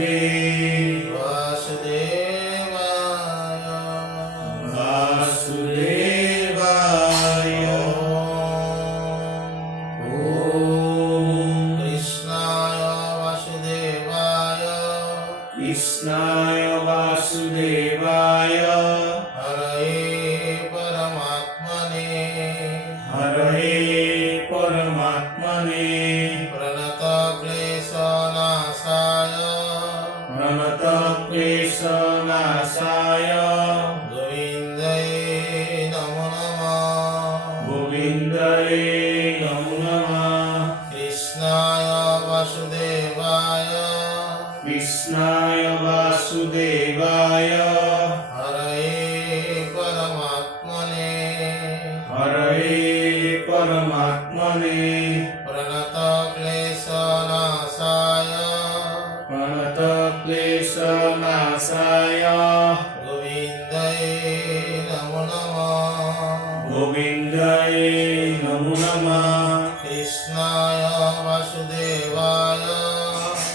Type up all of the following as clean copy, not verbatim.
भगवते वासुदेवाय वासुदेवाय। ॐ कृष्णाय वासुदेवाय कृष्णाय वासुदेवाय हरये परमात्मने हरये परमात्मने प्रणतक्लेशनाशाय प्रणतक्लेशनाशाय गोविन्दाय नमो नमः। गोविन्दाय नमो नमः। कृष्णाय वासुदेवाय कृष्णाय वासुदेवाय हरये परमात्मने हरये परमात्मने प्रणतक्लेशनाशाय प्रणतक्लेशनाशाय गोविन्दाय नमो नमः। गोविन्दाय नमो नमः। कृष्णाय वासुदेवाय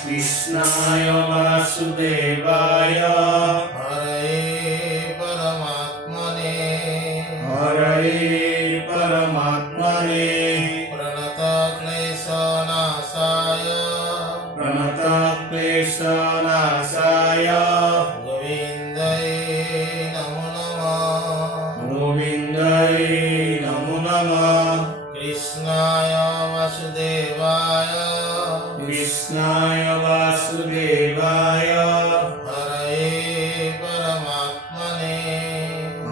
कृष्णाय वासुदेवाय हरये परमात्मने हरये परमात्मने प्रणतक्लेशनाशाय प्रणतक्लेशनाशाय गोविन्दाय नमो नमः। गोविन्दाय नमो नमः। कृष्णाय वासुदेवाय कृष्णाय वासुदेवाय हरये परमात्मने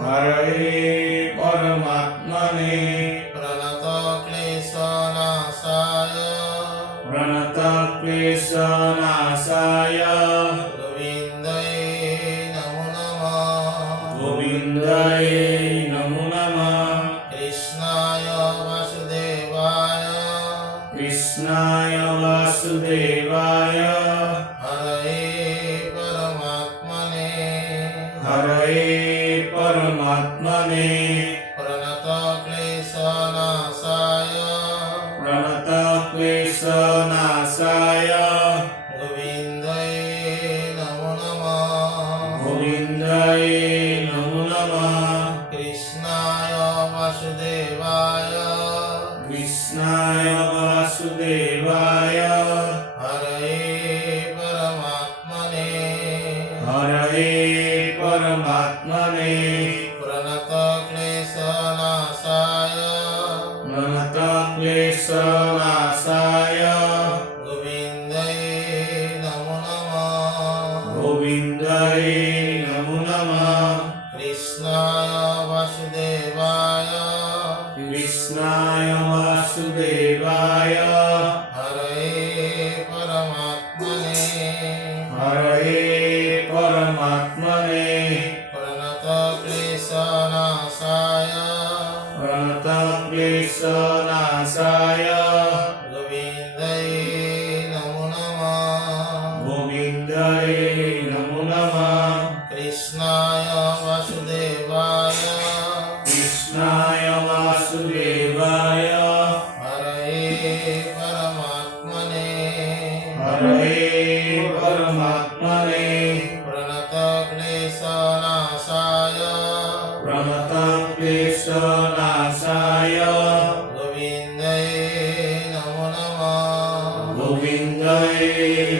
हरये परमात्मने प्रणतक्लेशनाशाय प्रणतक्लेशनाशाय गोविन्दाय नमो नमः। गोविन्दाय नमो नमः। कृष्णाय वासुदेवाय कृष्णाय वासुदेवाय हरये परमात्मने हरये परमात्मने प्रणतक्लेशनाशाय प्रणतक्लेशनाशाय गोविन्दाय नमो नमः। गोविन्दाय नमो नमः। कृष्णाय वासुदेवाय कृष्णाय वासुदेवाय हरये परमात्मने हरये परमात्मने प्रणतक्लेशनाशाय प्रणतक्लेशनाशाय गोविन्दाय नमो नमः। गोविन्दाय नमो नमः। कृष्णाय वासुदेवाय कृष्णाय वासुदेवाय हरये परमात्मने हरये परमात्मने प्रणतक्लेशनाशाय प्रणतक्लेशनाशाय गोविन्दाय नमो नमः। गोविन्दाय नमो नमः। कृष्णाय वासुदेवाय कृष्णाय वासुदेवाय हरये परमात्मने हरये परमात्मने प्रणतक्लेशनाशाय प्रणतक्लेशनाशाय गोविन्दाय नमो नमः। गोविन्दाय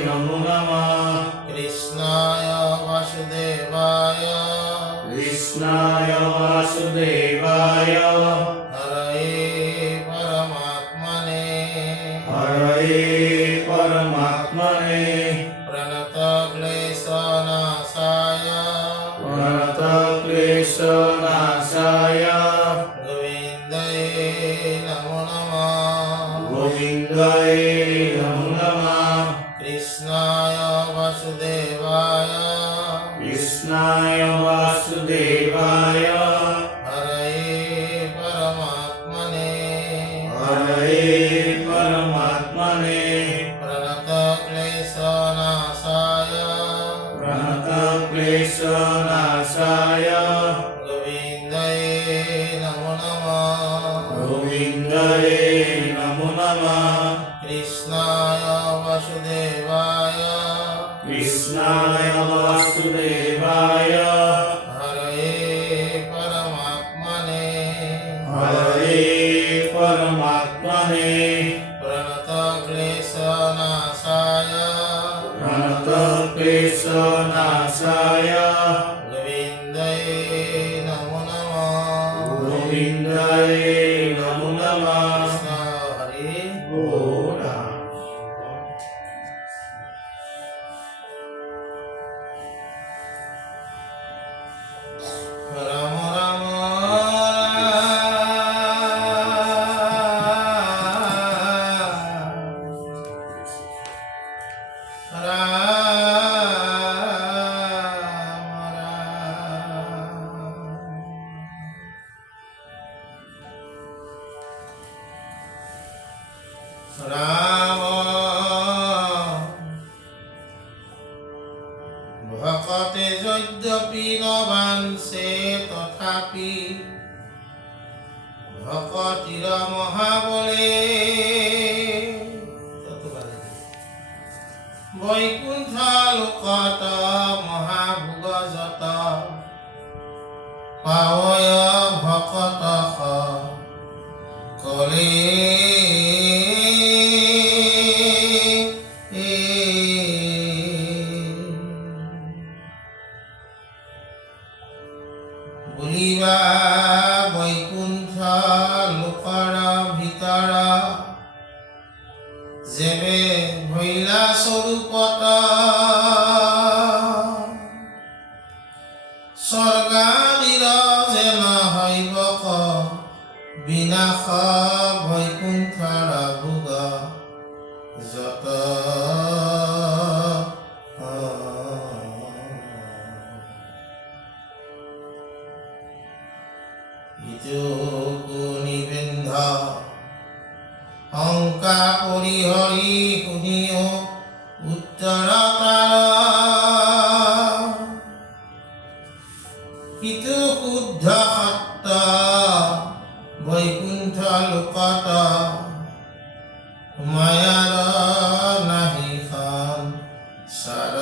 नमो नमः। कृष्णाय वासुदेवाय कृष्णाय वासुदेवाय हरये परमात्मने हरये परमात्मने प्रणतक्लेशनाशाय प्रणतक्लेशनाशाय गोविन्दाय नमो नमः। गोविन्दाय नमो नमः। कृष्णाय वासुदेवाय कृष्णाय वासुदेवाय हरये परमात्मने हरये परमात्मने प्रणतक्लेशनाशाय प्रणतक्लेशनाशाय गोविन्दाय नमो नमः। गोविन्दाय नमो नमः। कृष्णाय वासुदेवाय कृष्णाय वासुदेवाय हरये परमात्मने हरये परमात्मने प्रणतक्लेशनाशाय प्रणतक्लेशनाशाय गोविन्दाय नमो नमः गोविन्दाय नमो नमः कृष्ण हरे गोरा राम राम राम भकते यद्यपि न वाञ्छे तथापि भकतिर महाबले বৈকুণ্ঠ লোকত মহাভোগ যত পাৱয় ভকত কলে বুলিবা বৈকুণ্ঠ লোকৰ ভিতৰ যেবে ভৈলা স্বৰূপত স্বৰ্গাদিৰ যেন হৈবক বিনাশ বৈকুণ্ঠৰ ভোগ যত ইটো নিবৃন্ধ শংকা পৰিহৰি শুনিও উত্তৰ ইটো শুদ্ধ সত্য বৈকুণ্ঠ লোকত মায়াৰ নাহি সংসাৰ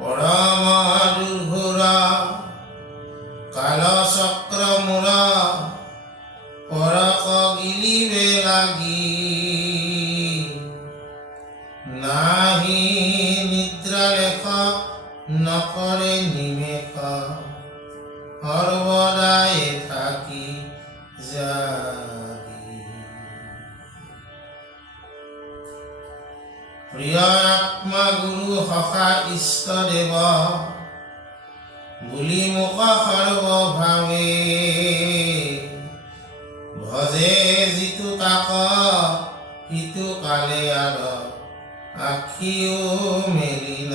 পৰম দুৰ্ঘোৰা কালচক্ৰ মূৰ পৰক গিলিবে লাগি নাহি নিদ্ৰা লেখ নকৰে নিমেষ সৰ্বদাই থাকি জাগি প্ৰিয় আত্মা গুৰু সখা ইষ্ট দেৱ বুলি মোক সৰ্বভাৱে ভজে যিটো তাক সিটো কালে আৰু আখিও মেলি ন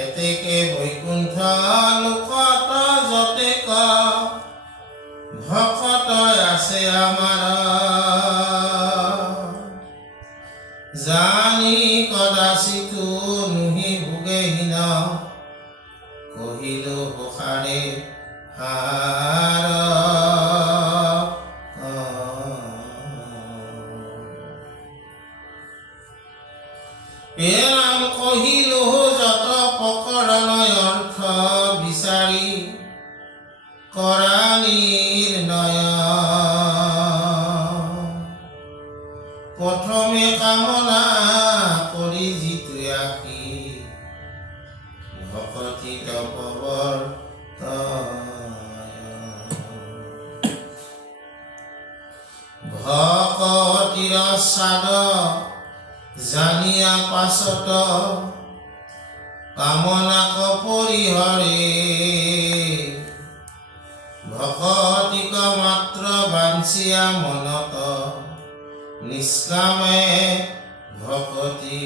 এতেকে বৈকুণ্ঠ লোকত যতেক ভকত আছে আমাৰ জানি কদাচিতো নুহি ভোগেহীন কহিলো হোষাৰে হাৰ এৰাম কহিলো যত প্ৰকৰণয় অৰ্থ বিচাৰি কৰা নিৰ্ণয় প্ৰথমে কামনা কৰি যিটো আশী ভকতি তপবৰ ভকতিৰ স্বাদ জানিয়া পাছত কামনাক পৰিহৰে ভকতিক মাত্ৰ বাঞ্ছিয়া মনত নিষ্কামে ভকতি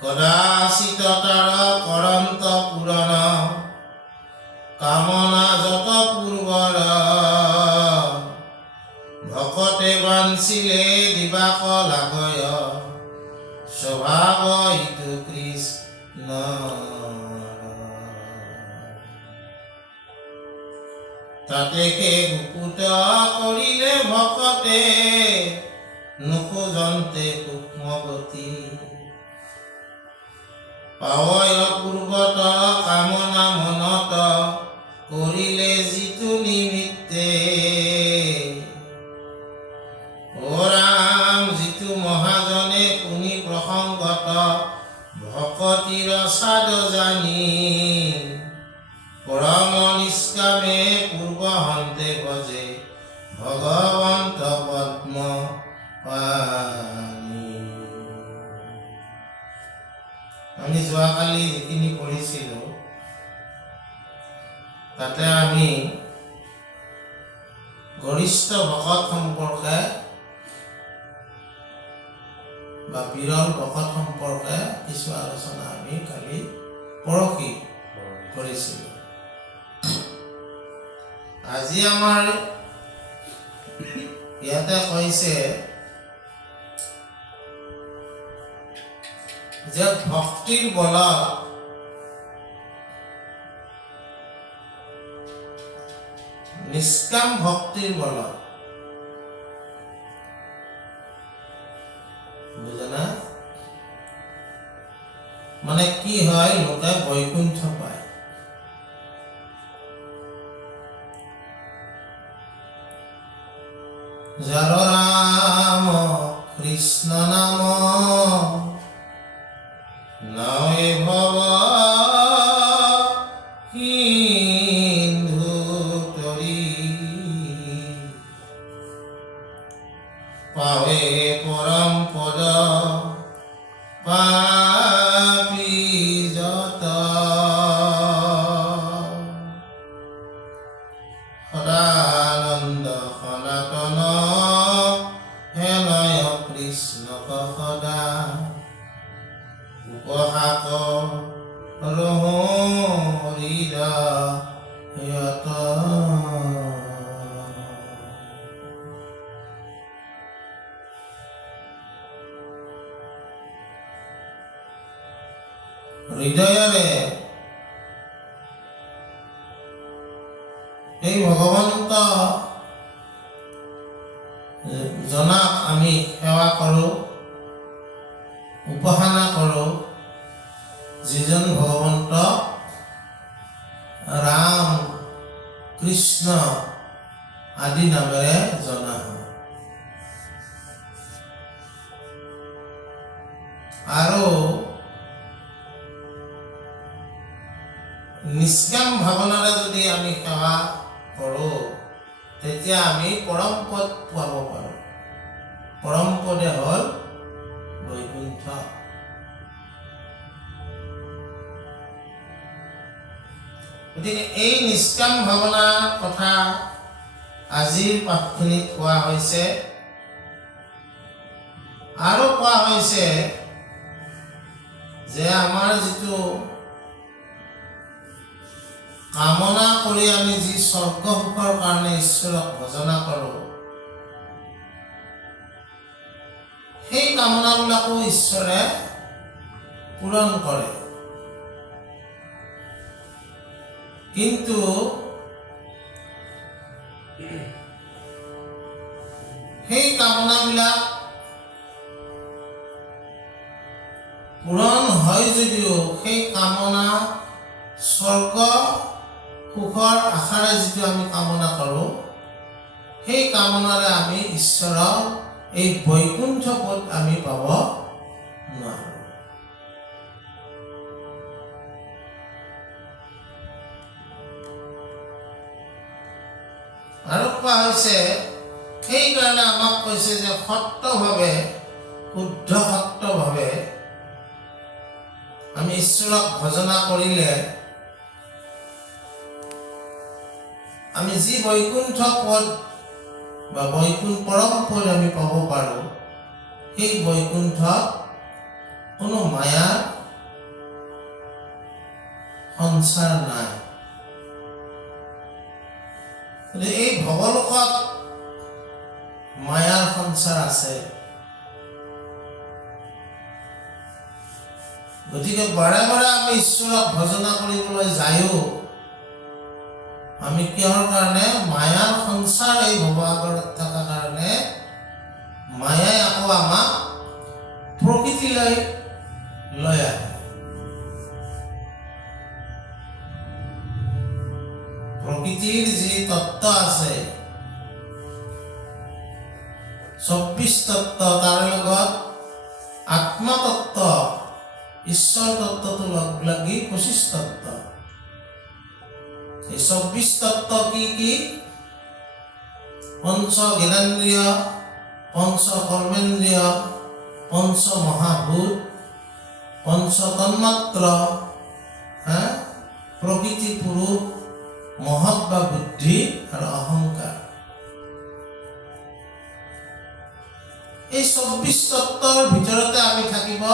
কদাচিত তাৰ কৰন্ত পূৰণ কামনা যত পূৰ্বৰ ভকতে বাঞ্ছিলে দিবাক লাগয় স্বভাৱ ইটো কৃষ্ণ তাতে সেই গুপুত কৰিলে ভকতে নোখোজন্তে সূক্ষ্মগতি পাৱয় পূৰ্বত কামনা মনত কৰিলে যিটো নিমিত্তে ও ৰাম যিটো মহাজনে শুনি প্ৰসংগত ভকতিৰ সাদ জানি পৰম নিষ্কামে পূৰ্ব হন্তে ভজে ভগৱন্ত পদ্ম পানী। আমি যোৱাকালি যিখিনি পঢ়িছিলোঁ তাতে আমি গৰিষ্ঠ ভকত সম্পৰ্কে বা বিৰল ভকত সম্পৰ্কে কিছু আলোচনা আমি কালি পৰহি কৰিছিলোঁ। আজি আমাৰ ইয়াতে কৈছে যে ভক্তিৰ বলত নিষ্কাম ভক্তিৰ বলত বুজা মানে কি হয় লোকে বৈকুণ্ঠ পায়। যাৰ ৰাম কৃষ্ণ নাম নয় ভৱ সিন্ধু তৰি পাৱে পৰম পদ পাপী যত সদানন্দ সনাতন হেনয় কৃষ্ণক সদা উপহাস ৰহো হৃদয়ত। হৃদয়ৰে এই ভগৱন্ত জনাক আমি সেৱা কৰোঁ, উপাসনা কৰোঁ, যিজন ভগৱন্ত ৰাম কৃষ্ণ আদি নামেৰে জনা হয়। আৰু নিষ্কাম ভাৱনাৰে যদি আমি সেৱা কৰোঁ তেতিয়া আমি পৰম পদ পাব পাৰোঁ। পৰম পদে হ'ল বৈকুণ্ঠ। গতিকে এই নিষ্কাম ভাৱনাৰ কথা আজিৰ পাঠখিনিত কোৱা হৈছে আৰু কোৱা হৈছে যে আমাৰ যিটো কামনা কৰি আমি যি স্বৰ্গ সুখৰ কাৰণে ঈশ্বৰক ভজনা কৰোঁ সেই কামনাবিলাকো ঈশ্বৰে পূৰণ কৰে। কিন্তু সেই কামনাবিলাক পূৰণ হয় যদিও সেই কামনা স্বৰ্গ সুখৰ আশাৰে যিটো আমি কামনা কৰোঁ সেই কামনাৰে আমি ঈশ্বৰৰ এই বৈকুণ্ঠ পদ আমি পাব নোৱাৰোঁ। আৰু কোৱা হৈছে সেইকাৰণে আমাক কৈছে যে সত্যভাৱে শুদ্ধ সত্যভাৱে আমি ঈশ্বৰক ভজনা কৰিলে আমি যি বৈকুণ্ঠ পদ বা পৰম পদ আমি পাব পাৰোঁ সেই বৈকুণ্ঠ কোনো মায়াৰ সঞ্চাৰ নাই। এই ভৱলোকত মায়াৰ সঞ্চাৰ আছে। গতিকে বাৰে বাৰে আমি ঈশ্বৰক ভজনা কৰিবলৈ যায়ো আমি কিহৰ কাৰণে মায়াৰ সংসাৰ এই ভৱাগৰত থকা কাৰণে মায়াই আকৌ আমাক প্ৰকৃতিলৈ লৈ আহে। প্ৰকৃতিৰ যি তত্ত্ব আছে ২৪ তত্ত্ব তাৰ লগত আত্মতত্ত্ব ঈশ্বৰ তত্ত্বটো লগ লাগি ২৫ তত্ত্ব। এই ২৪ তত্ত্ব কি কি? পঞ্চ জ্ঞানেন্দ্ৰিয়, পঞ্চ কৰ্মেন্দ্ৰিয়, পঞ্চ মহাভূত, পঞ্চ তন্মাত্ৰ, প্ৰকৃতি, পুৰুষ, মহৎ বা বুদ্ধি আৰু অহংকাৰ। এই ২৪ তত্ত্বৰ ভিতৰতে আমি থাকিব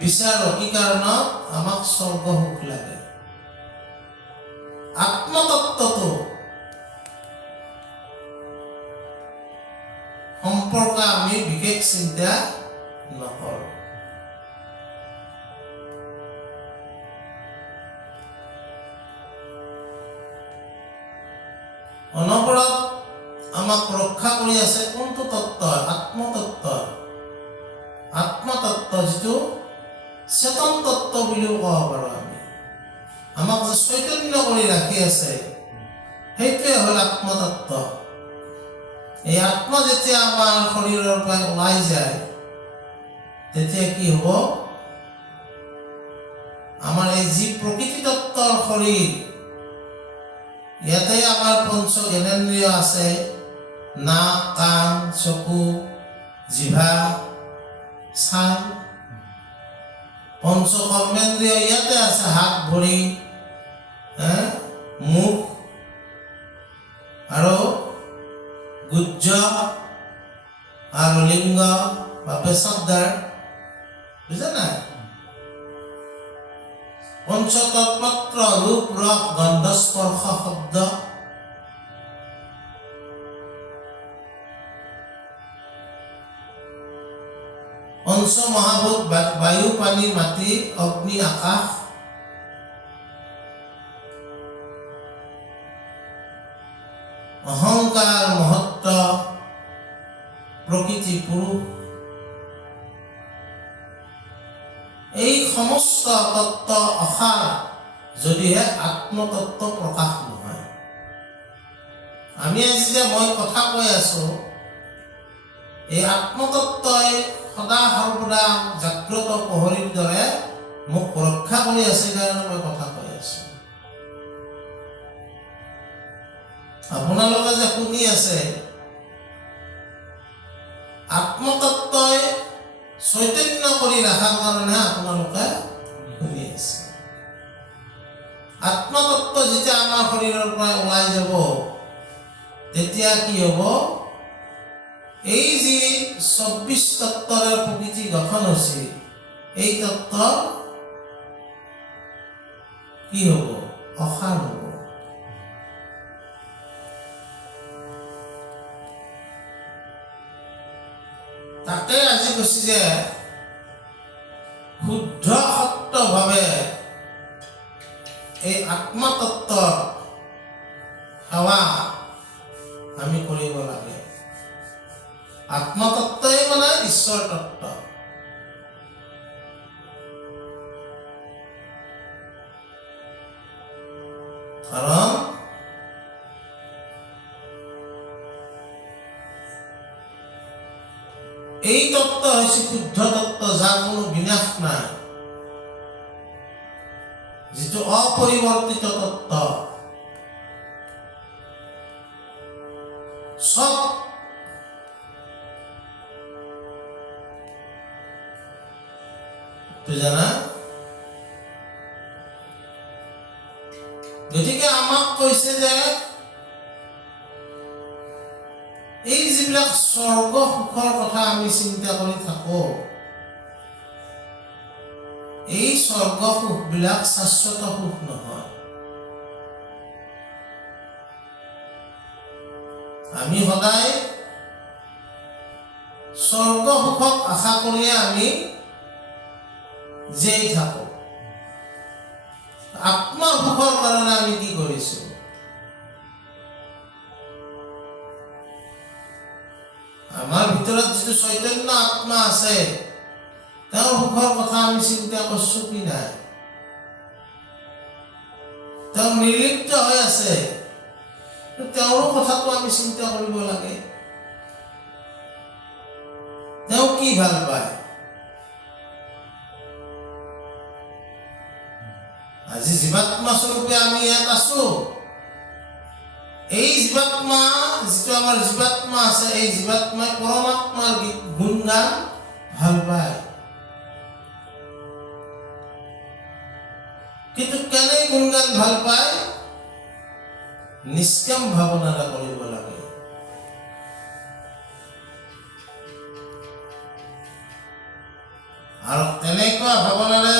বিচাৰো। কি কাৰণত? আমাক স্বৰ্গ সুখ লাগে। আত্মতত্ত্বটো সম্পৰ্কে আমি বিশেষ চিন্তা নকৰোঁ। অনবৰত আমাক ৰক্ষা কৰি আছে কোনটো তত্ত্ব? আত্মতত্ত্ব। আত্মতত্ত্ব যিটো চেতন তত্ত্ব বুলিও ক'ব পাৰোঁ আমি। আমাক যে চৈতন্য কৰি ৰাখি আছে সেইটোৱে হ'ল আত্মতত্ত্ব। এই আত্মা যেতিয়া আমাৰ শৰীৰৰ পৰা ওলাই যায় তেতিয়া কি হ'ব? আমাৰ এই যি প্ৰকৃতি তত্ত্বৰ শৰীৰ, ইয়াতে আমাৰ পঞ্চ জ্ঞানেন্দ্ৰিয় আছে, নাক, কাণ, চকু, জিভা, ছাল। পঞ্চ কৰ্মেন্দ্ৰিয় ইয়াতে আছে, হাত, ভৰি, মুখ আৰু গুজ্জ আৰু লিংগ বা পেশাবদাৰ। বুজা নাই? পঞ্চ তন্মাত্ৰ ৰূপ, ৰস, গন্ধ, স্পৰ্শ, শব্দ। পঞ্চ মহাভূত বায়ু, পানী, মাটি, অগ্নি, আকাশ। অহংকাৰ, মহত্ব, প্ৰকৃতি, পুৰুষ। এই সমস্ত তত্ত্ব অসাৰ যদিহে আত্মতত্ত্ব প্ৰকাশ নহয়। আমি আজি যে মই কথা কৈ আছো, এই আত্মতত্ত্বই সদা সৰ্বদা জাগ্ৰত প্ৰহৰীৰ দৰে মোক ৰক্ষা কৰি আছে কাৰণে মই কথা কৈ আছো। আপোনালোকে যে শুনি আছে, আত্মতত্ত্বই চৈতন্য কৰি ৰখাৰ কাৰণে আপোনালোকে শুনি আছে। আত্মতত্ত্ব যেতিয়া আমাৰ শৰীৰৰ পৰা ওলাই যাব তেতিয়া কি হ'ব? এই যি ২৪ তত্ত্বৰে প্ৰকৃতি গঠন হৈছে, এই তত্ত্ব কি হ'ব? অসাৰ হ'ব। তাকে আজি কৈছে যে শুদ্ধ সত্যভাৱে এই আত্মতত্ত্বৰ সেৱা আমি কৰিব লাগে। আত্মতত্ত্বই মানে ঈশ্বৰ তত্ত্ব। কাৰণ এই তত্ত্ব হৈছে শুদ্ধ তত্ত্ব, যাৰ কোনো বিনাশ নাই, যিটো অপৰিৱৰ্তিত তত্ত্ব। সব জানা? গতিকে আমাক কৈছে যে এই যিবিলাক স্বৰ্গ সুখৰ কথা আমি চিন্তা কৰি থাকো, এই স্বৰ্গ সুখবিলাক শাশ্বত সুখ নহয়। আমি সদায় স্বৰ্গ সুখক আশা কৰিয়ে আমি জীয়াই থাকো। আত্মাৰ সুখৰ কাৰণে আমি কি কৰিছো? আমাৰ ভিতৰত যিটো চৈতন্য আত্মা আছে, তেওঁৰ সুখৰ কথা আমি চিন্তা কৰিছো কি নাই? তেওঁ নিৰ্লিপ্ত হৈ আছে, তেওঁৰ কথাটো আমি চিন্তা কৰিব লাগে। তেওঁ কি ভাল পায়? আজি জীৱাত্মা স্বৰূপে আমি ইয়াত আছো। এই জীৱাত্মা, যিটো আমাৰ জীৱাত্মা আছে, এই জীৱাত্মাই পৰমাত্মাৰ গুণগান ভাল পায়। কিন্তু কেনে গুণগান ভাল পায়? নিষ্কাম ভাৱনাৰে কৰিব লাগে। আৰু তেনেকুৱা ভাৱনাৰে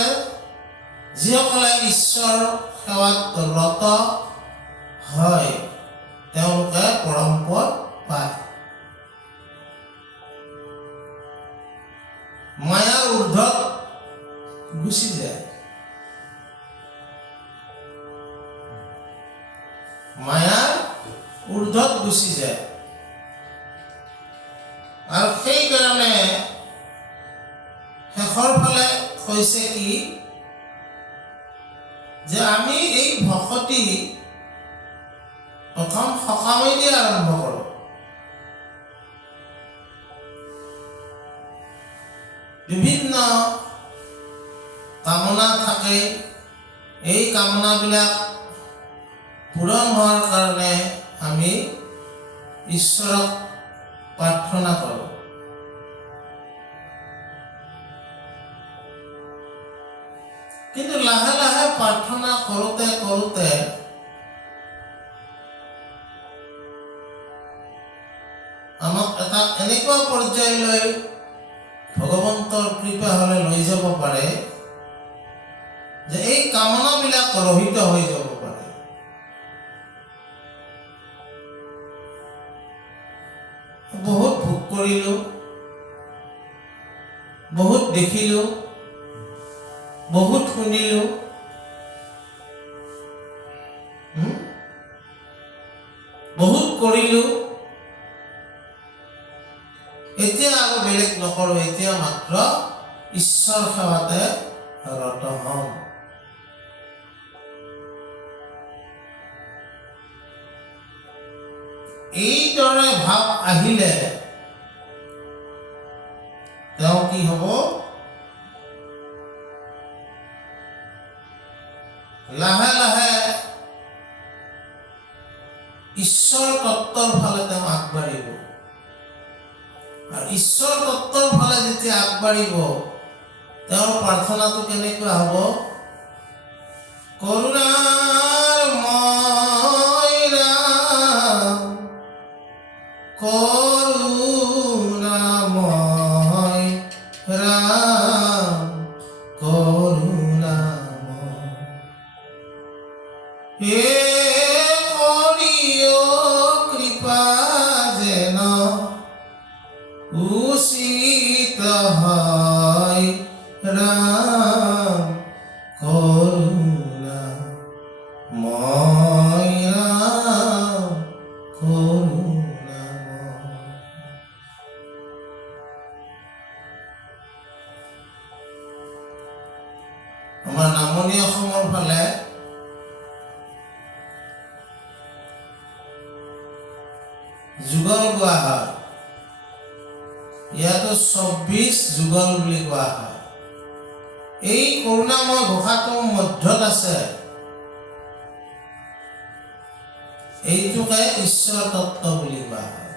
যিসকলে ঈশ্বৰ সেৱাত ৰত হয়, তেওঁলোকে পৰম পদ পায়। মায়াৰ ঊৰ্ধত গুচি যায়। মায়াৰ ঊৰ্ধত গুচি যায়। আৰু সেইকাৰণে শেষৰ ফালে কৈছে কি, যে আমি এই ভকতি প্ৰথম সকামেদি আৰম্ভ কৰোঁ। বিভিন্ন কামনা থাকে, এই কামনাবিলাক পূৰণ হোৱাৰ কাৰণে আমি ঈশ্বৰক প্ৰাৰ্থনা কৰোঁ। কিন্তু লাহে লাহে প্ৰাৰ্থনা কৰোঁতে কৰোঁতে আমাক এটা এনেকুৱা পৰ্যায়লৈ ভগৱন্তৰ কৃপা হ'লে লৈ যাব পাৰে, যে এই কামনাবিলাক ৰহিত হৈ যাব পাৰে। বহুত ভোগ কৰিলো, বহুত দেখিলো, বহুত শুনিলো, বহুত কৰিলো, এতিয়া আৰু বেলেগ নকৰো, এতিয়া মাত্ৰ ঈশ্বৰ সেৱাতে ৰত হম। এইদৰে ভাৱ আহিলে তেওঁ কি হব? লাহে লাহে ঈশ্বৰ তত্ত্বৰ ফালে তেওঁ আগবাঢ়িব। আৰু ঈশ্বৰ তত্ত্বৰ ফালে যেতিয়া আগবাঢ়িব, তেওঁৰ প্ৰাৰ্থনাটো কেনেকুৱা হ'ব? কৰোণাময় ৰাম, কৰোণাময় ৰাম, কৰোণাময়, হে কৰিয় কৃপা যেন উচিত হয় ৰাম, কৰুণাময় ৰাম, কৰুণাময়। আমাৰ নামনি অসমৰ ফালে যুগল গোৱা হয়। ইয়াতো ২৪ যুগল বুলি কোৱা হয়। এই কৰুণাময় ঘোষাটো মধ্যত আছে। এইটোকে ঈশ্বৰ তত্ত্ব বুলি কোৱা হয়।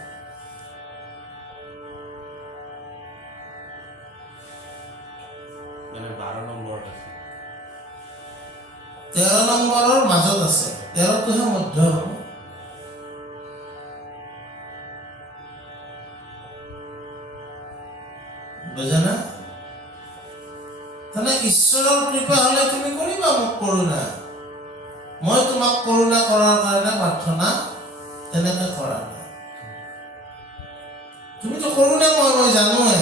মানে ১২ নম্বৰত আছে, ১৩ নম্বৰৰ মাজত আছে। ১৩টোহে মধ্য হ'ব। বুজা না? তাহলে ঈশ্বৰৰ কৃপা হলে তুমি কৰিবা মোক কৰোণা। মই তোমাক কৰোণা কৰাৰ কাৰণে প্ৰাৰ্থনা তেনেকে কৰা নাই। তুমিতো কৰোণা মই জানোৱে,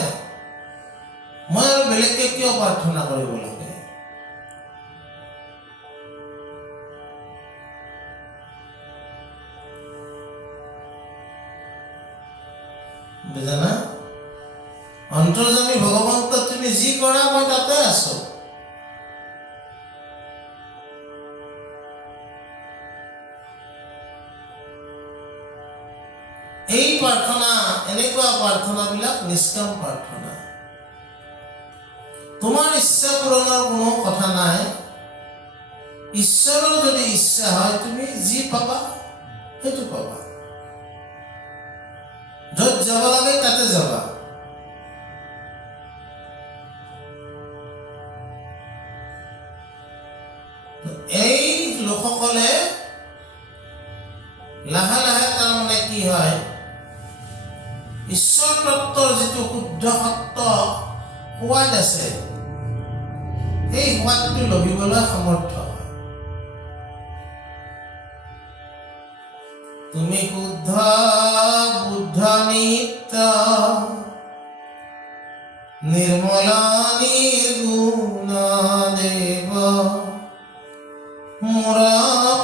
মই আৰু বেলেগকে কিয় প্ৰাৰ্থনা কৰিব লাগে? অন্তৰ্যামী ভগৱন্ত তুমি যি কৰা মই তাতে আছো। এই প্ৰাৰ্থনা, এনেকুৱা প্ৰাৰ্থনাবিলাক নিষ্কাম প্ৰাৰ্থনা। তোমাৰ ইচ্ছা পূৰণৰ কোনো কথা নাই। ঈশ্বৰৰ যদি ইচ্ছা হয় তুমি যি পাবা সেইটো পাবা, য'ত যাব লাগে তাতে যাবা। এই লোকসকলে লাহে লাহে তাৰমানে কি হয়, ঈশ্বৰ তত্ত্বৰ যিটো শুদ্ধ সত্য সোৱাদ আছে, সেই সোৱাদটো লভিবলৈ সমৰ্থ হয়। তুমি শুদ্ধ বুদ্ধ নিত্য নিৰ্মল নিৰ্গুণ দেৱ মোৰ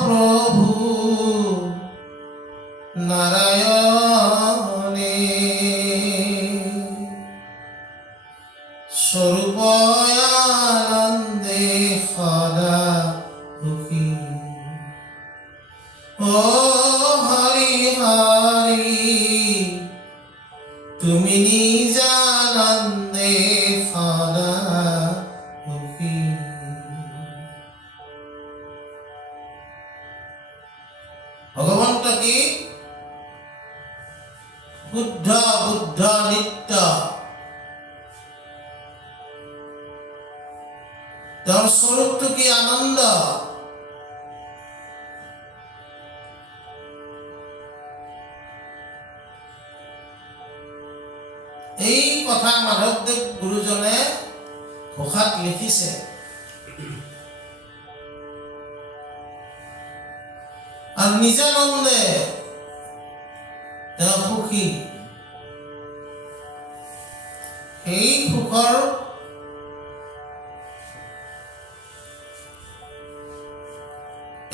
প্ৰভু নাৰায়ণে স্বৰূপ আনন্দে সদা সুখী। ও হৰি হৰি তুমি নিজানন্দে সদা সুখী। ভগৱন্ত কি শুদ্ধ বুদ্ধ নিত্য, তেওঁৰ স্বৰূপটো কি আনন্দ। এই কথা মাধৱদেৱ গুৰুজনে ঘোষাত লিখিছে। আৰু নিজানন্দে তেওঁ সুখী। সেই সুখৰ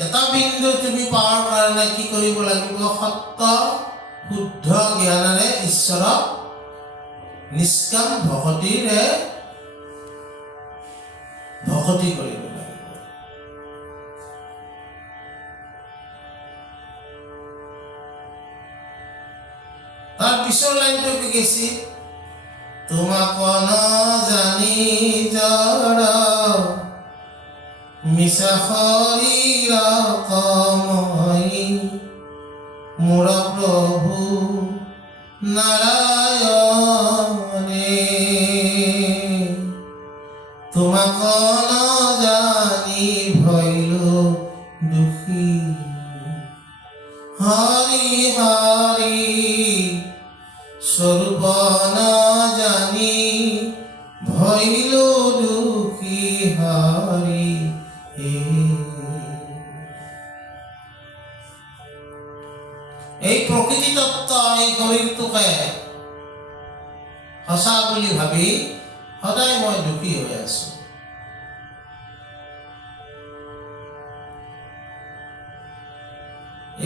এটা বিন্দু তুমি পাৱাৰ কাৰণে কি কৰিব লাগিব? সত্য শুদ্ধ জ্ঞানেৰে ঈশ্বৰক নিষ্কাম ভকতিৰে ভকতি কৰিব লাগিব। তাৰ পিছৰ লাইনটো কি কৈছে? তোমাক জানি জড় মিছা শৰীৰ কমই মোৰ প্ৰভু নাৰায়ণে তোমাক জানি ভৈলো দুখী। হৰি হৰি স্বৰূপ জানি ভৈলো দুখী হৰি। এই প্ৰকৃতি তত্ত্ব, এই শৰীৰটোকে সঁচা বুলি ভাবি সদায় মই দুখী হৈ আছো।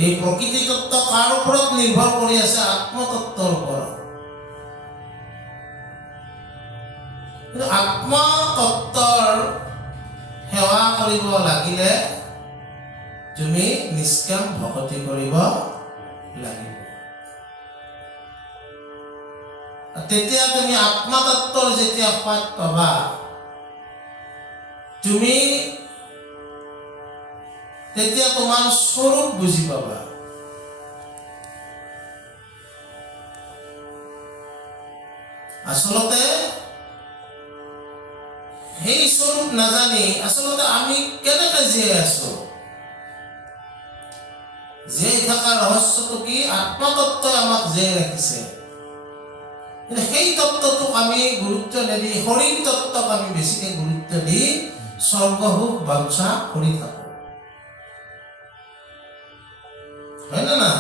এই প্ৰকৃতি তত্ত্ব কাৰ ওপৰত নিৰ্ভৰ কৰি আছে? আত্মতত্ত্বৰ ওপৰত। কিন্তু আত্মতত্ত্বৰ সেৱা কৰিব লাগিলে তুমি নিষ্কাম ভকতি কৰিব লাগিব। তেতিয়া তুমি আত্মতত্ত্বৰ যেতিয়া সোৱাদ পাবা, তুমি তেতিয়া তোমাৰ স্বৰূপ বুজি পাবা। আচলতে সেই স্বৰূপ নাজানি আচলতে আমি কেনেকে জীয়াই আছো? জীয়াই থকাৰ ৰহস্যটো কি? আত্মতত্ত্বই আমাক জীয়াই ৰাখিছে। সেই তত্ত্বটোক আমি গুৰুত্ব নিদি শৰীৰ তত্ত্বক আমি বেছিকে গুৰুত্ব দি স্বৰ্গসুখ বাঞ্ছা কৰি থাকো, হয় না না?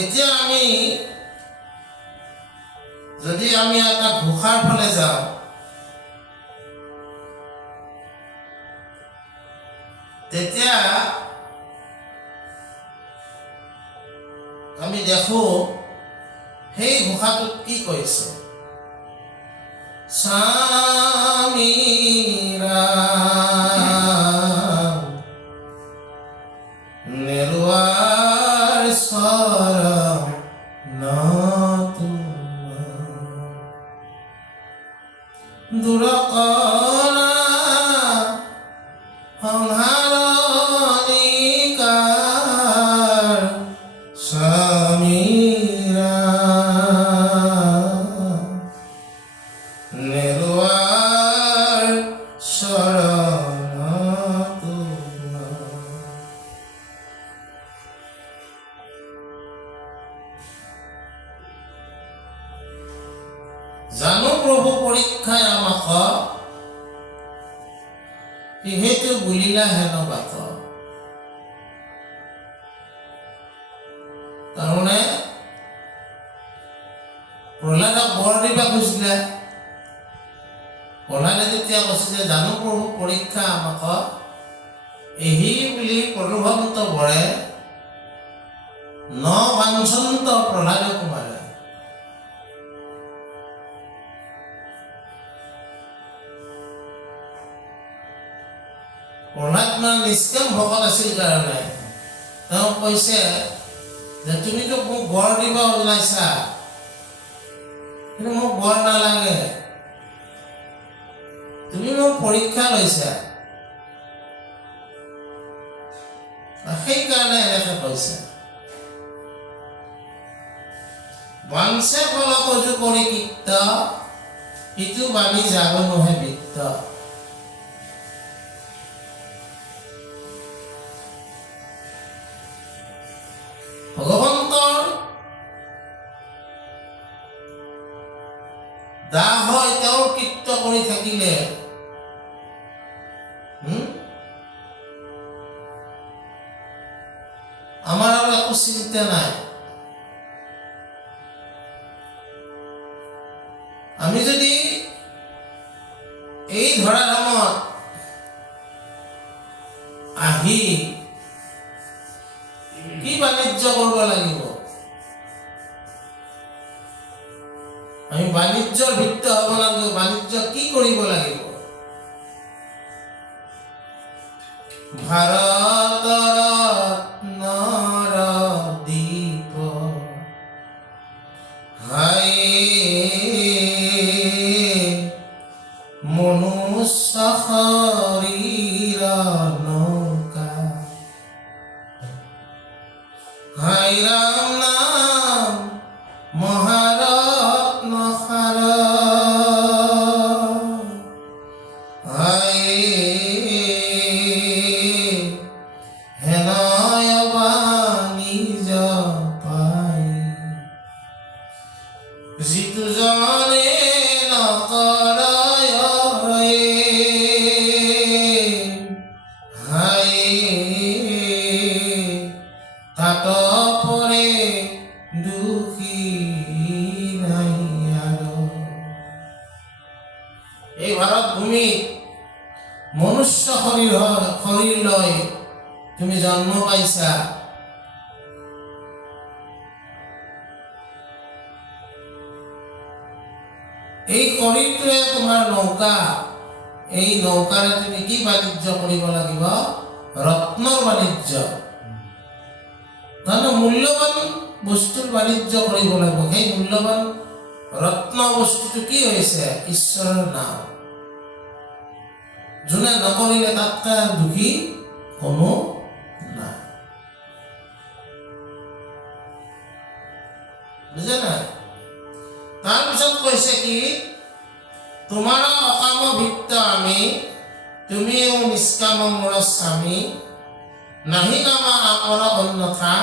এতিয়া আমি যদি আমি এটা ঘোষাৰ ফালে যাওঁ, তেতিয়া আমি দেখো সেই কথাটোত কি কৈছে স্বামীৰা নেৰুৱাৰ চৰণ দূৰ কৰা সংহাৰণিকাৰ স্বামীৰা নেৰুৱাৰ চৰণ জানো প্ৰভু পৰীক্ষায় আমাক যিহেতু বুলিলা হেন বাক তাৰমানে প্ৰহ্লাদক বৰ দিবা খুজিলে প্ৰহ্লাদে তেতিয়া কৈছে যে জানো প্ৰভু পৰীক্ষা আমাক এহি বুলি প্ৰলোভন্ত বৰে ন বাঞ্ছন্ত প্ৰহ্লাদ কুমাৰে প্ৰহ্লাদ মানে নিষ্কাম ভকত আছিল কাৰণে তেওঁ কৈছে যে তুমিতো মোক বৰ দিব ওলাইছা কিন্তু মোক বৰ নালাগে তুমি মোক পৰীক্ষা লৈছা সেইকাৰণে এনেকে কৈছে বাঞ্ছে ফল কজু কৰি কীৰ্ত ইটো বাণী যাব নহে বৃত্ত ভগৱন্তৰ দাহ হয় তেওঁৰ কীৰ্ত কৰি থাকিলে আমাৰ আৰু একো চিন্তা নাই আমি যদি এই ধৰাধামত আহি কি বাণিজ্য কৰিব লাগিব আমি বাণিজ্যৰ ভিত্ত হ'ব লাগিব বাণিজ্য কি কৰিব লাগিব ভাৰত ৰত্নৰ দীপ হাই মনুষ্য শৰীৰ নৌকা হাই ৰাম নাম মহাৰত্ন সাৰ হাই হেনয় বাণিজ পাই যিটো জনে নকৰয় হাই তাত পৰে দুখী নাই আৰু এই ভাৰত ভূমিত মনুষ্য শৰীৰ লৈ তুমি জন্ম পাইছা এই শৰীৰটোৱে তোমাৰ নৌকা এই নৌকাৰে তুমি কি বাণিজ্য কৰিব লাগিব ৰত্নৰ বাণিজ্য তাৰমানে মূল্যৱান বস্তুৰ বাণিজ্য কৰিব লাগিব সেই মূল্যৱান ৰত্ন বস্তুটো কি হৈছে ঈশ্বৰৰ নাম যোনে নকৰিলে তাতকৈ দুখী কোনো নাই বুজে নাই তাৰপিছত কৈছে কি তোমাৰ অকাম ভিত্ত আমি তুমিও নিষ্কাম মোৰ স্বামী নাহি কামা আমাৰ অন্যথা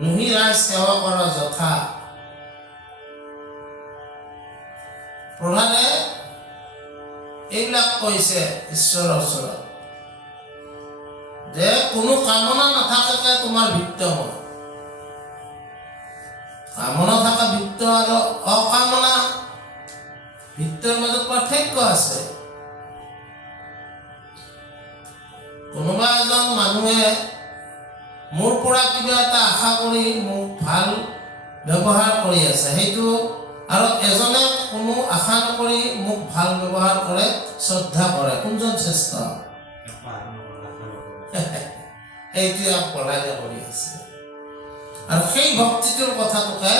নুহি ৰাজ সেৱা কৰ যথা প্ৰহ্লাদে এইবিলাক কৈছে ঈশ্বৰৰ ওচৰত যে কোনো কামনা নাথাকাকে তোমাৰ ভিত্ত মই কামনা থকা ভিত্ত আৰু অকামনা ভিত্তৰ মাজত পাৰ্থক্য আছে কোনোবা এজন মানুহে মোৰ পৰা কিবা এটা আশা কৰি মোক ভাল ব্যৱহাৰ কৰি আছে সেইটো আৰু এজনে কোনো আশা নকৰি মোক ভাল ব্যৱহাৰ কৰে, শ্ৰদ্ধা কৰে। কোনজন শ্ৰেষ্ঠ? সেইটোৱে প্ৰহ্লাদে কৰি আছে। আৰু সেই ভক্তিটোৰ কথাটোকে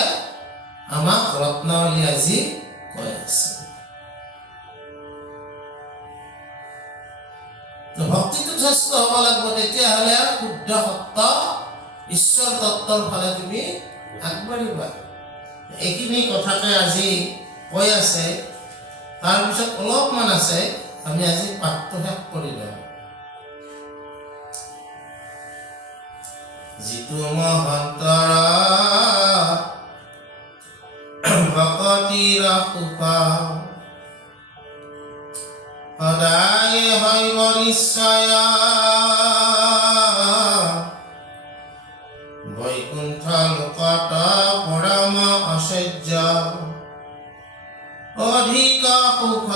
আমাক ৰত্নাৱলী আজি কৈ আছে। ভক্তিটো শ্ৰেষ্ঠ হ'ব লাগিব, তেতিয়াহ'লে শুদ্ধ সত্য ঈশ্বৰ তত্ত্বৰ ফালে তুমি আগবাঢ়িবা। এইখিনি কথাকে আজি কৈ আছে। তাৰপিছত অলপমান আছে, আমি আজি পাঠটো শেষ কৰি দিওঁ। যিটো মহন্তৰ ভকতিৰ সুখ সদায় হৈব নিশ্চয়, বৈকুণ্ঠ লোকত পৰম ঐশ্বৰ্য, অধিক সুখ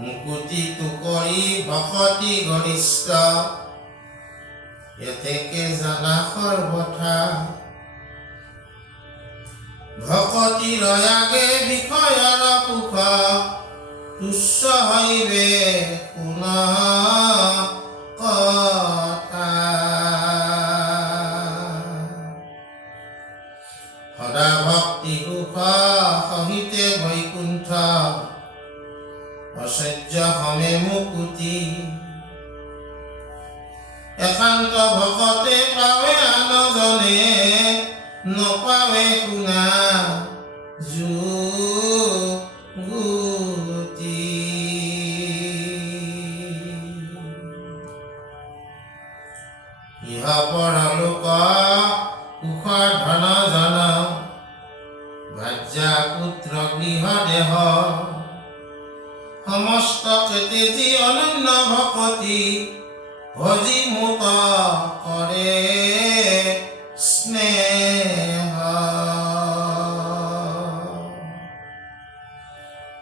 মুকুতিটো কৰি ভকতি গৰিষ্ঠ, এতেকে জানা সৰ্বথা, ভকতি ৰয়াগে বিষয়ৰ সুখ, তুচ্ছ হইবে শুন কথা। সদা ভক্তি সুখ সহিতে বৈকুণ্ঠ, ঐশ্বৰ্য সমে মুকুতি, একান্ত ভকতে পাৱে আনজনে, নপাৱে শুনা যুগুতি। ইহ পৰলোক সুখ ধন জন, ভাৰ্যা পুত্ৰ গৃহ দেহ, সমস্ত কেতেজি অনন্য ভকতি, ভজি মুত কৰে স্নেহ।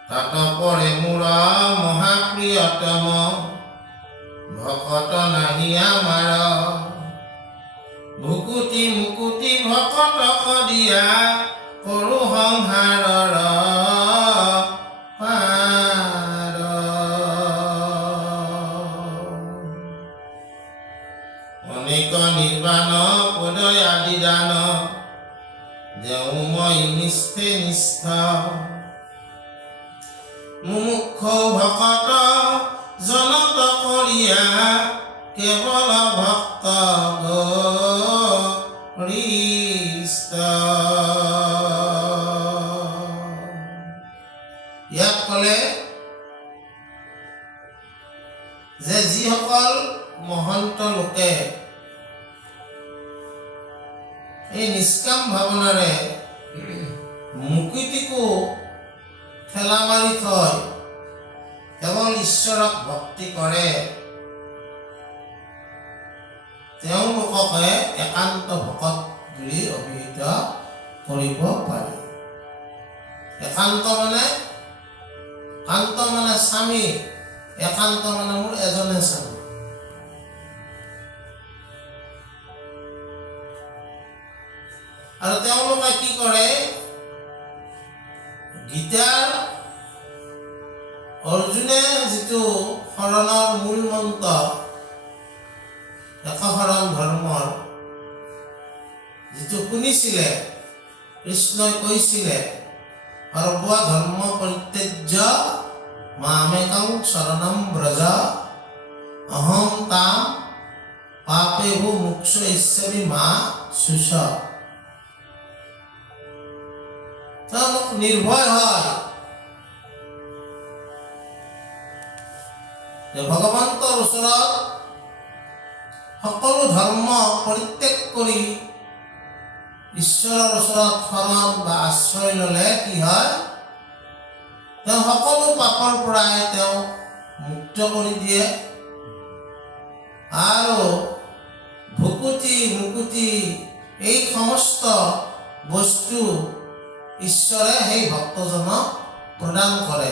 তাত পৰে মোৰ মহাপ্ৰিয়তম, ভকত নাহি আমাৰ, ভুকুতি মুকুতি ভকতক দিয়া, কৰো সংসাৰৰ পাৰ। অনেক নিৰ্বাণ পদয় আদি দান, দেও মই নিষ্ঠে নিষ্ঠ, মুমুক্ষ ভকত জনত কৰিয়া, কেৱল ভক্ত গৰিষ্ঠ। ইয়াক ক'লে যে যিসকল মহন্ত লোকে এই নিষ্কাম ভাৱনাৰে মুকুতিকো ঠেলা মাৰি থৈ কেৱল ঈশ্বৰক ভক্তি কৰে, তেওঁলোককে একান্ত ভকত বুলি অভিহিত কৰিব পাৰি। একান্ত মানে কান্ত মানে স্বামী, একান্ত মানে মোৰ এজনে স্বামী। আৰু তেওঁলোকে কি কৰে, গীতাৰ অৰ্জুনে যিটো শৰণৰ মূল মন্ত্ৰ, একশৰণ ধৰ্মৰ যিটো শুনিছিলে, কৃষ্ণই কৈছিলে, সৰ্ব ধৰ্ম পৰিত্যাজ্য মামেকং শৰণম ব্ৰজ, অহং তাম পাপেভো মোক্ষয়িষ্যামি মা শুচ। তেওঁলোক নিৰ্ভয় হয় যে ভগৱন্তৰ ওচৰত সকলো ধৰ্ম পৰিত্যাগ কৰি ঈশ্বৰৰ ওচৰত শৰণ বা আশ্ৰয় ল'লে কি হয়, তেওঁ সকলো পাপৰ পৰাই তেওঁ মুক্ত কৰি দিয়ে। আৰু ভুকুতি মুকুতি এই সমস্ত বস্তু ঈশ্বৰে সেই ভক্তজনক প্ৰদান কৰে।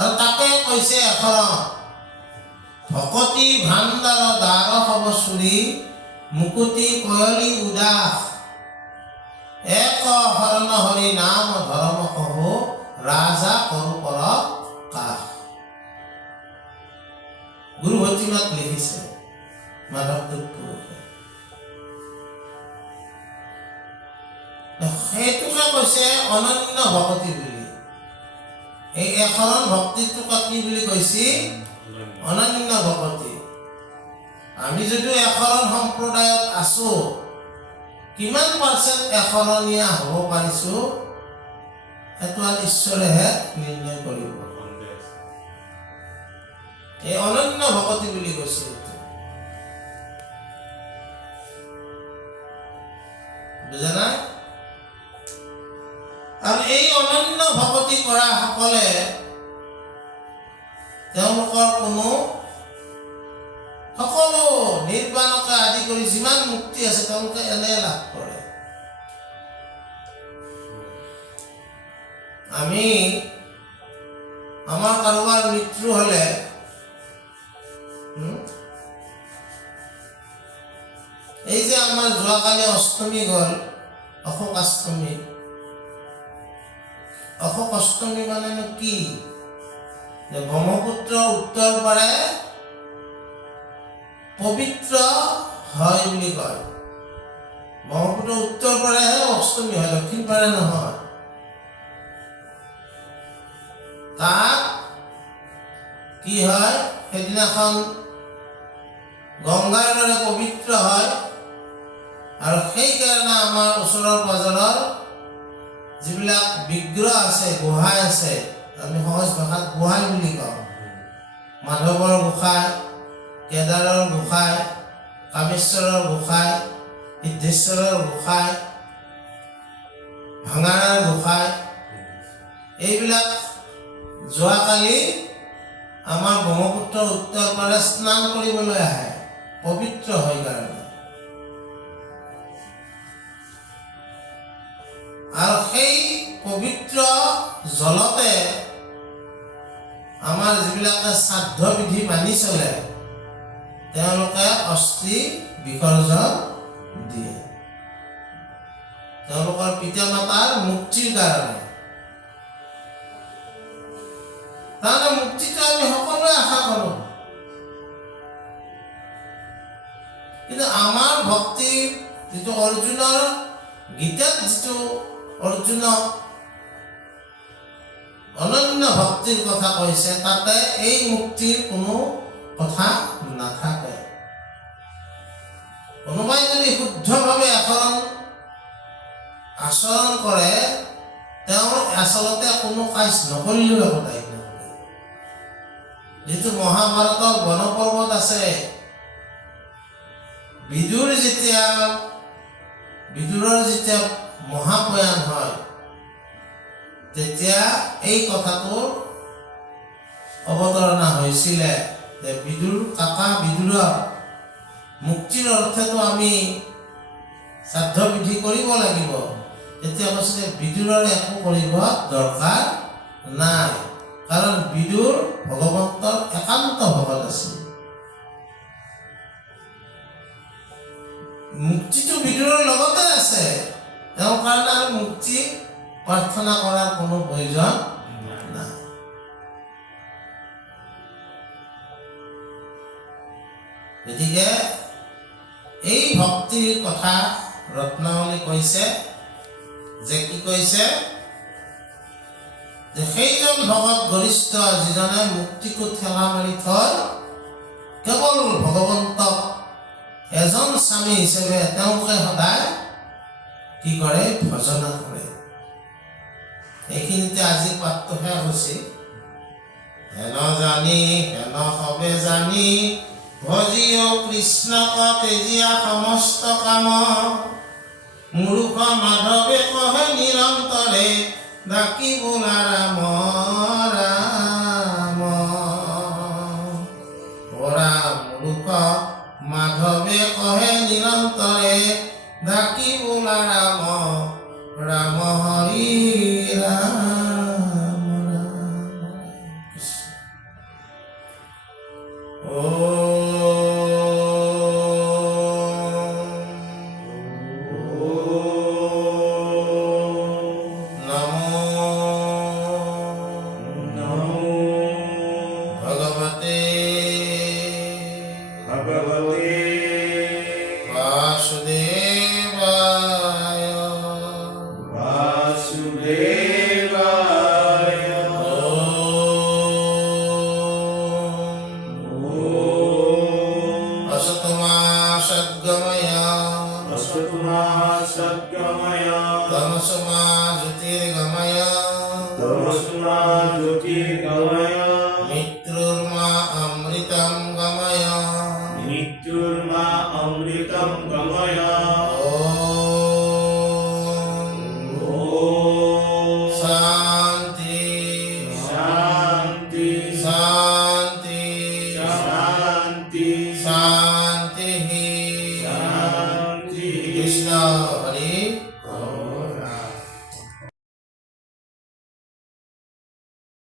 আৰু তাকে কৈছে এখন ভকতি ভাণ্ডাৰ দ্বাৰ হব চুৰি মুকুতি কয়লি উদাস এক শৰণ হৰি নাম ধৰ্ম কহো ৰাজা কৰো পৰ কাশ। গুৰু ভক্তিমাত লিখিছে মাধৱদেৱ পুৰুষে। সেইটোকে কৈছে অনন্য ভকতি বুলি। এই এশৰণ ভক্তিটোক কি বুলি কৈছে? অনন্য ভকতি। আমি যদিও এশৰণ সম্প্ৰদায়ত আছো, কিমান পাৰ্চেণ্ট এশৰণীয়া হ'ব পাৰিছো সেইটো আৰু ঈশ্বৰেহে নিৰ্ণয় কৰিব। এই অনন্য ভকতি বুলি কৈছে এইটো। বুজা নাই? আৰু এই অনন্য ভকতি কৰা সকলে তেওঁলোকৰ কোনো সকলো নিৰ্বাণকে আদি কৰি যিমান মুক্তি আছে তেওঁলোকে এনে লাভ কৰে। আমি আমাৰ কাৰোবাৰ মৃত্যু হলে এই যে আমাৰ যোৱাকালি অষ্টমী গল, অশোকাষ্টমী। অশোকাষ্টমী মানেনো কি? যে ব্ৰহ্মপুত্ৰ উত্তৰ পাৰে পবিত্ৰ হয় বুলি কয়। ব্ৰহ্মপুত্ৰ উত্তৰ পাৰেহে অষ্টমী হয়, দক্ষিণ পাৰে নহয়। তাত কি হয়? সেইদিনাখন গংগাৰ দৰে পবিত্ৰ হয়। আৰু সেইকাৰণে আমাৰ ওচৰৰ পাজৰৰ যিবিলাক বিগ্ৰহ আছে, গোহাঁই আছে, আমি সহজ ভাষাত গোহাঁই বুলি কওঁ। মাধৱৰ গোসাঁই, কেদাৰৰ গোসাঁই, কামেশ্বৰৰ গোসাঁই, সিদ্ধেশ্বৰৰ গোসাঁই, ভাঙাৰাৰ গোসাঁই, এইবিলাক যোৱাকালি আমাৰ ব্ৰহ্মপুত্ৰ উত্তৰ পাৰে স্নান কৰিবলৈ আহে, পবিত্ৰ হয় কাৰণে। আৰু সেই পবিত্ৰ জলতে আমাৰ যিবিলাকে শ্ৰাদ্ধ বিধি মানি চলে তেওঁলোকে অস্থি বিসৰ্জন দিয়ে, তেওঁলোকৰ পিতা মাতাৰ মুক্তিৰ কাৰণে। তাৰমানে মুক্তিটো আমি সকলোৱে আশা কৰো, কিন্তু আমাৰ ভক্তি যিটো অৰ্জুনৰ গীতাত যিটো অৰ্জুনক অনন্য ভক্তিৰ কথা কৈছে, তাতে এই মুক্তিৰ কোনো কথা নাথাকে। কোনোবাই যদি শুদ্ধভাৱে এশৰণ আচৰণ কৰে, তেওঁ আচলতে কোনো কাজ নকৰিলেও একো দায়ী নহয়। যিটো মহাভাৰতৰ বনপৰ্বত আছে, বিদুৰৰ যেতিয়া মহাপ্ৰয়াণ হয়, তেতিয়া এই কথাটোৰ অৱতাৰণা হৈছিলে যে বিদুৰ কাকা বিদুৰৰ মুক্তিৰ অৰ্থেতো আমি শ্ৰাদ্ধ বিধি কৰিব লাগিব। তেতিয়া কৈছিলে বিদুৰৰ একো কৰিব দৰকাৰ নাই, কাৰণ বিদুৰ ভগৱন্তৰ একান্ত ভকত আছিল। মুক্তিটো বিদুৰৰ লগতে আছে, তেওঁৰ কাৰণে আৰু মুক্তি প্ৰাৰ্থনা কৰাৰ কোনো প্ৰয়োজন নাই। গতিকে এই ভক্তিৰ কথা ৰত্নাৱলী কৈছে যে কি কৈছে? যে সেইজন ভগত গৰিষ্ঠ যিজনে মুক্তিকো ঠেলা মাৰি থয়, কেৱল ভগৱন্তক এজন স্বামী হিচাপে তেওঁলোকে সদায় কি কৰে? ভজনা কৰে। এইখিনিতে আজি পাঠটো শেষ হৈছে। হেন জানি হেন সবে জানি ভজিও কৃষ্ণক তেজিয়া সমস্ত কাম, মূৰ্খ মাধৱে কহে নিৰন্তৰে ডাকি বোলা ৰাম ৰাম। ওৰা মূৰ্খ মাধৱে কহে নিৰন্তৰে ডাকি বোলা ৰাম ৰাম হৰি ৰাম ৰাম। তস্মাৎ জ্যোতিৰ্গময়